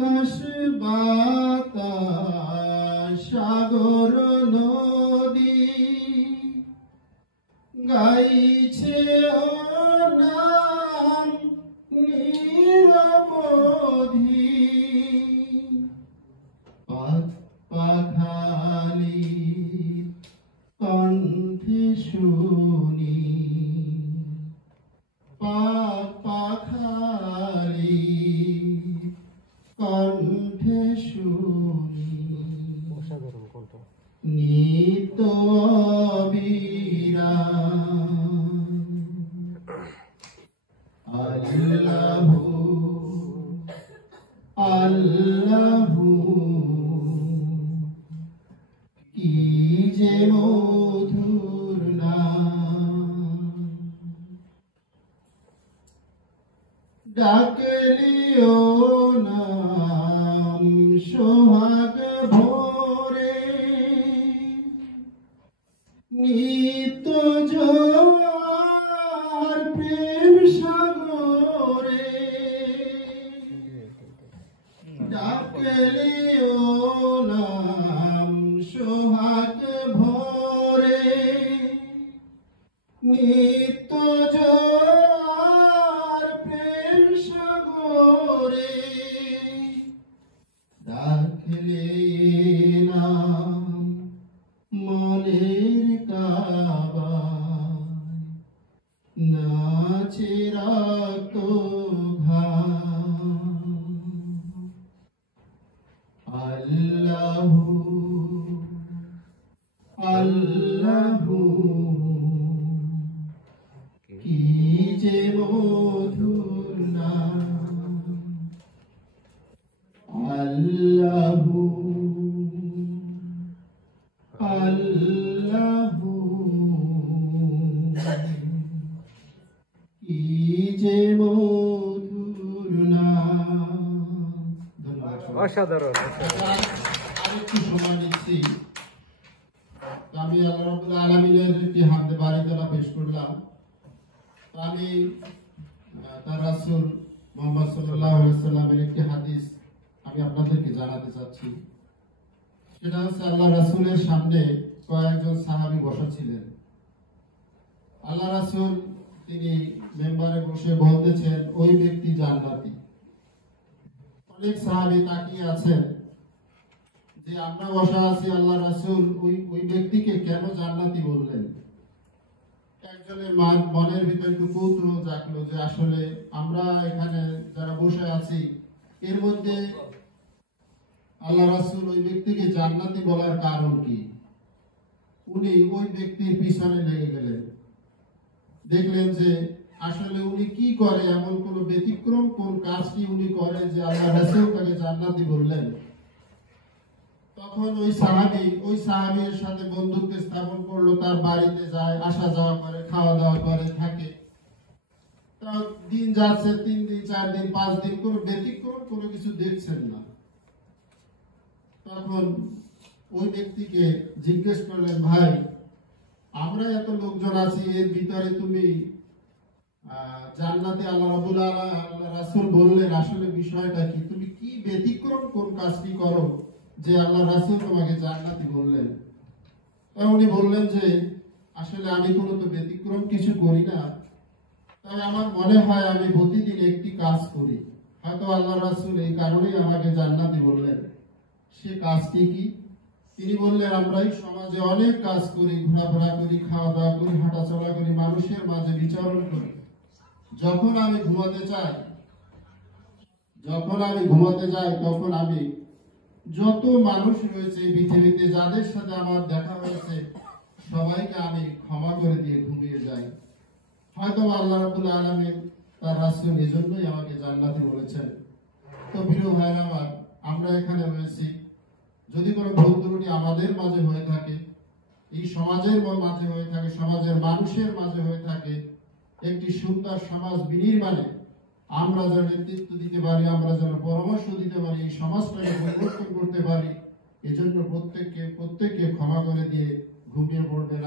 আকাশ বাতাস সাগর নদী গাইছে ও নাম নিরবধি পাখালি কণ্ঠে শুনি পাখালি কণ্ঠে শুনি অসাধারণ কণ্ঠ নিত অবিরাম আল্লাহু আল্লাহু কি যে মধুর নাম ডাকলিও নাম সোহাগ ভোরে নিত জোয়ার প্রেম সাগরে ডাকলিও নাম সোহাগ ভোরে নিত জোয়ার প্রেম সাগরে ডাকলে নাম মনের কাবায় নাচে রাত ঘাম আল্লাহু আল্লাহু কি যে মধুর নাম আল্লাহু আল্লাহু কি যে মধুর নাম। অসাধারণ আরেকটু সময় নিচ্ছি। আমি আল্লাহ রাব্বুল আলামিনের একটি হামদে বারিকালা পেশ করলাম। আমি তার রাসূল মুহাম্মদ সাল্লাল্লাহু আলাইহি ওয়াসাল্লামের একটি হাদিস আমি আপনাদেরকে জানাতে চাচ্ছি। সেটা হচ্ছে আল্লাহ রাসূলের সামনে কয়েকজন সাহাবী বসা ছিলেন। আল্লাহ রাসূল তিনি মেম্বারে বসে বলতেছেন ওই ব্যক্তি জান্নাতি। অনেক সাহাবী তাকিয়ে আছেন যে আমরা বসা আছি, আল্লাহ রাসূল ওই ব্যক্তিকে কেন জান্নাতি বললেন। একজনের মনের ভিতরে একটু কৌতূহল জাগলো যে আসলে আমরা এখানে যারা বসে আছি এর মধ্যে আল্লাহ রাসূল ওই ব্যক্তিকে জান্নাতি বলার কারণ কি। উনি ওই ব্যক্তির পিছনে লেগে গেলেন, দেখলেন যে আসলে উনি কি করে, এমন কোন ব্যতিক্রম কোন কাজটি উনি করে যে আল্লাহ রাসূল তাকে জান্নাতি বললেন। তখন ওই সাহাবীর সাথে বন্ধুত্ব স্থাপন করলো, তার বাড়িতে যায়, আসা যাওয়া করে, খাওয়া দাওয়া করে থাকে। দিন যাচ্ছে, 3 দিন 4 দিন 5 দিন, কোনো ব্যতিক্রম কোনো কিছু দেখছেন না। তখন ওই ব্যক্তিকে জিজ্ঞেস করলেন, ভাই আমরা এত লোকজন আছি, এর ভিতরে তুমি জান্নাতে আল্লাহ রাব্বুল আলামিন আল্লাহ রাসূল বললেন, আসলে বিষয়টা কি, তুমি কি ব্যতিক্রম কোন কাজটি করো যে আল্লাহ রাসূল তোমাকে জান্নাতি বললেন। উনি বললেন যে আসলে আমি কোনো তো ব্যতিক্রম কিছু করি না, তবে আমার মনে হয় আমি প্রতিদিন একটি কাজ করি, হয়তো আল্লাহ রাসূল এই কারণেই আমাকে জান্নাতি বললেন। সে কাজটি কি? তিনি বললেন, আমরা এই সমাজে অনেক কাজ করি, ঘোরাফেরা করি, খাওয়া দাওয়া করি, হাঁটাচলা করি, মানুষের মাঝে বিচরণ করি। যখন আমি ঘুমাতে যাই তখন আমি যত মানুষ রয়েছে এই পৃথিবীতে যাদের সাথে আমার দেখা হয়েছে সবাইকে আমি ক্ষমা করে দিয়ে ঘুমিয়ে যাই। হয়তো আল্লাহ রাব্বুল আলামিন তার রাসূল এজন্যই আমাকে জান্নাতি বলেছেন। তো প্রিয় ভাইরা আমার, আমরা এখানে রয়েছি, যদি কোনো ভুল ত্রুটি আমাদের মাঝে হয়ে থাকে, এই সমাজের মাঝে হয়ে থাকে, সমাজের মানুষের মাঝে হয়ে থাকে, একটি সুন্দর সমাজ বিনির্মাণে আমরা যেন নেতৃত্ব দিতে পারি, আমরা যেন পরামর্শ দিতে পারি, এই সমাজটাকে পরিবর্তন করতে পারি, এজন্য প্রত্যেককে ক্ষমা করে দিয়ে ঘুমিয়ে পড়বেন।